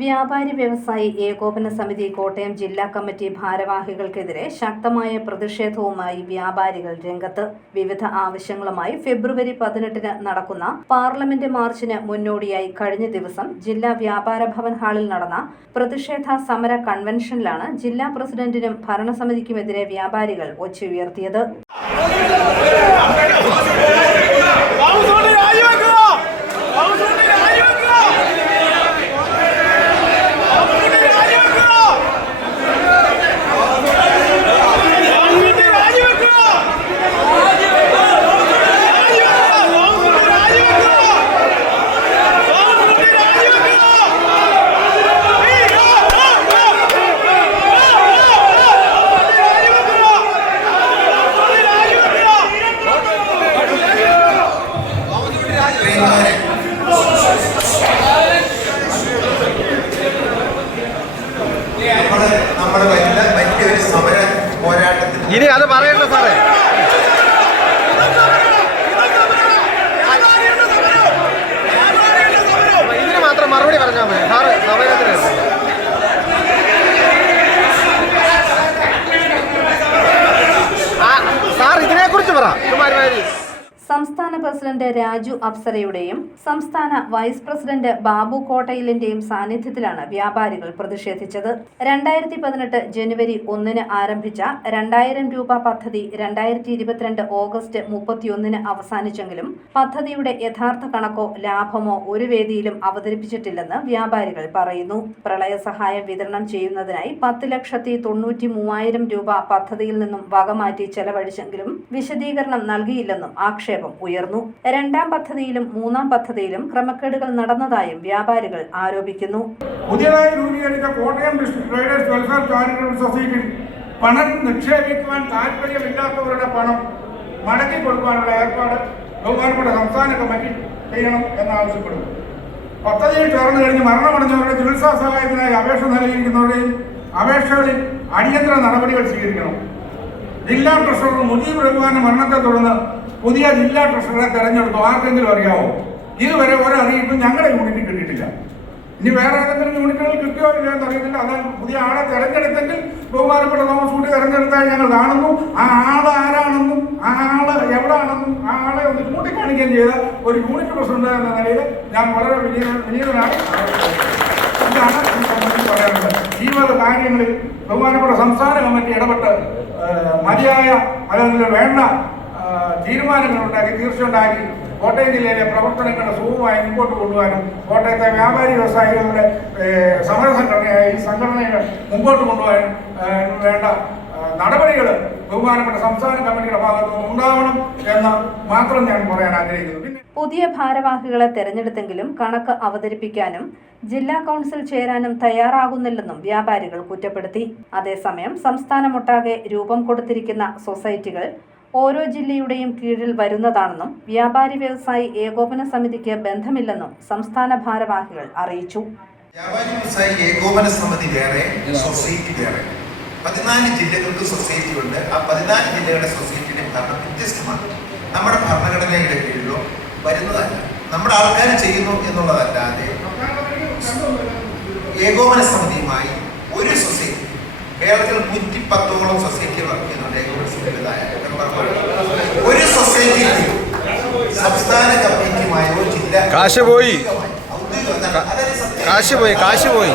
വ്യാപാരി വ്യവസായി ഏകോപന സമിതി കോട്ടയം ജില്ലാ കമ്മിറ്റി ഭാരവാഹികൾക്കെതിരെ ശക്തമായ പ്രതിഷേധവുമായി വ്യാപാരികൾ രംഗത്ത്. വിവിധ ആവശ്യങ്ങളുമായി ഫെബ്രുവരി പതിനെട്ടിന് നടക്കുന്ന പാർലമെന്റ് മാർച്ചിന് മുന്നോടിയായി കഴിഞ്ഞ ദിവസം ജില്ലാ വ്യാപാര ഭവൻ ഹാളിൽ നടന്ന പ്രതിഷേധ സമര കൺവെൻഷനിലാണ് ജില്ലാ പ്രസിഡന്റിനും ഭരണസമിതിക്കുമെതിരെ വ്യാപാരികൾ ഒച്ചയുയർത്തിയത്. ഇനി അത് പറയണ്ട സാറേ. പ്രസിഡന്റ് രാജു അപ്സരയുടെയും സംസ്ഥാന വൈസ് പ്രസിഡന്റ് ബാബു കോട്ടയിലിന്റെയും സാന്നിധ്യത്തിലാണ് വ്യാപാരികൾ പ്രതിഷേധിച്ചത്. രണ്ടായിരത്തി പതിനെട്ട് ജനുവരി ഒന്നിന് ആരംഭിച്ച രണ്ടായിരം രൂപ പദ്ധതി രണ്ടായിരത്തി ഇരുപത്തിരണ്ട് ഓഗസ്റ്റ് മുപ്പത്തിയൊന്നിന് അവസാനിച്ചെങ്കിലും പദ്ധതിയുടെ യഥാർത്ഥ കണക്കോ ലാഭമോ ഒരു വേദിയിലും അവതരിപ്പിച്ചിട്ടില്ലെന്ന് വ്യാപാരികൾ പറയുന്നു. പ്രളയ സഹായം വിതരണം ചെയ്യുന്നതിനായി പത്ത് ലക്ഷത്തി തൊണ്ണൂറ്റി മൂവായിരം രൂപ പദ്ധതിയിൽ നിന്നും വകമാറ്റി ചെലവഴിച്ചെങ്കിലും വിശദീകരണം നൽകിയില്ലെന്നും ആക്ഷേപം ഉയർന്നു. രണ്ടാം പദ്ധതിയിലും മൂന്നാം പദ്ധതിയിലും ക്രമക്കേടുകൾ നടന്നതായും വ്യാപാരികൾ ആരോപിക്കുന്നു. പുതിയതായി രൂപീകരിച്ച കോട്ടയം ട്രേഡേഴ്സ് വെൽഫെയർ ചാരിറ്റബിൾ സൊസൈറ്റിയിൽ പണം നിക്ഷേപിക്കുവാൻ താല്പര്യമില്ലാത്തവരുടെ പണം മടക്കി കൊടുക്കാനുള്ള ഏർപ്പാട് ബഹുമാനപ്പെട്ട സംസ്ഥാന കമ്മിറ്റി ചെയ്യണം എന്നാവശ്യപ്പെടുന്നു. പദ്ധതിയിൽ ചേർന്ന് കഴിഞ്ഞ് മരണമടഞ്ഞവരുടെ ചികിത്സാ സഹായത്തിനായി അപേക്ഷ നൽകിയിരിക്കുന്നവരുടെയും അപേക്ഷകളിൽ അടിയന്തര നടപടികൾ സ്വീകരിക്കണം. ജില്ലാ ട്രഷറർ മുജീബ് റഹ്മാന്റെ മരണത്തെ തുടർന്ന് പുതിയ ജില്ലാ ട്രഷററെ തെരഞ്ഞെടുത്തു ആർക്കെങ്കിലും അറിയാമോ ഇതുവരെ ഒരറിയിപ്പും ഞങ്ങളുടെ യൂണിറ്റിൽ കിട്ടിയിട്ടില്ല. ഇനി വേറെ ഏതെങ്കിലും യൂണിറ്റുകൾ കിട്ടിയോ ഇല്ലയോ എന്ന് അറിയത്തില്ല. അതാണ് പുതിയ ആളെ തെരഞ്ഞെടുത്തെങ്കിൽ ബഹുമാനപ്പെട്ട തോമസ് കൂട്ടി തെരഞ്ഞെടുത്തായി ഞങ്ങൾ കാണുന്നു. ആ ആൾ ആരാണെന്നും ആ ആൾ എവിടാണെന്നും ആ ആളെ ഒന്ന് ചൂണ്ടിക്കാണിക്കുകയും ചെയ്ത ഒരു യൂണിറ്റ് പ്രസിഡന്റ് എന്ന നിലയിൽ ഞാൻ വളരെ വിനീത വിനീതനാണ്. ഇതാണ് ഈ സംബന്ധിച്ച് പറയാനുള്ളത്. ഈ വക കാര്യങ്ങളിൽ ബഹുമാനപ്പെട്ട സംസ്ഥാന കമ്മിറ്റി ഇടപെട്ട് മതിയായ അല്ലെങ്കിൽ വേണ്ട തീരുമാനങ്ങൾ ഉണ്ടാക്കി തീർച്ചയുണ്ടാക്കി കോട്ടയം ജില്ലയിലെ പ്രവർത്തനങ്ങളുടെ സുഖമായി മുമ്പോട്ട് കൊണ്ടുപോകാനും കോട്ടയത്തെ വ്യാപാരി വ്യവസായികളുടെ സമര സംഘടനയായ ഈ സംഘടനയെ മുമ്പോട്ട് കൊണ്ടുപോകാനും വേണ്ട നടപടികൾ ബഹുമാനപ്പെട്ട സംസ്ഥാന കമ്മിറ്റിയുടെ ഭാഗത്തു നിന്ന് ഉണ്ടാവണം എന്ന് മാത്രം ഞാൻ പറയാൻ ആഗ്രഹിക്കുന്നു. പുതിയ ഭാരവാഹികളെ തെരഞ്ഞെടുത്തെങ്കിലും കണക്ക് അവതരിപ്പിക്കാനും ജില്ലാ കൗൺസിൽ ചേരാനും തയ്യാറാകുന്നില്ലെന്നും വ്യാപാരികൾ കുറ്റപ്പെടുത്തി. അതേസമയം സംസ്ഥാനമൊട്ടാകെ രൂപം കൊടുത്തിരിക്കുന്ന സൊസൈറ്റികൾ ഓരോ ജില്ലയുടെയും കീഴിൽ വരുന്നതാണെന്നും വ്യാപാരി വ്യവസായി ഏകോപന സമിതിക്ക് ബന്ധമില്ലെന്നും സംസ്ഥാന ഭാരവാഹികൾ അറിയിച്ചു. വ്യാപാരി വ്യവസായി ഏകോപന സമിതി വേറെ സൊസൈറ്റി വേറെ. പതിനാല് ജില്ലകൾക്ക് സൊസൈറ്റി ഉണ്ട് ആ പതിനാല് ജില്ലകളുടെ സൊസൈറ്റിയുടെ ഭരണം വ്യത്യസ്തമാണ്. നമ്മുടെ ഭരണഘടനയുടെ വരുന്നതല്ല. നമ്മുടെ ആൾക്കാർ ചെയ്യുന്നു എന്നുള്ളതല്ലാതെ ഏകോപന സമിതിയുമായി ഒരു സൊസൈറ്റി കേരളത്തിൽ നൂറ്റി പത്തോളം സൊസൈറ്റി വർക്ക് ചെയ്യുന്നുണ്ട് ഏകോപന ഒരു സൊസൈറ്റി സംസ്ഥാന കമ്മിറ്റിയുമായോ ജില്ല കാശ് പോയി. കാശ് പോയി കാശ് പോയി.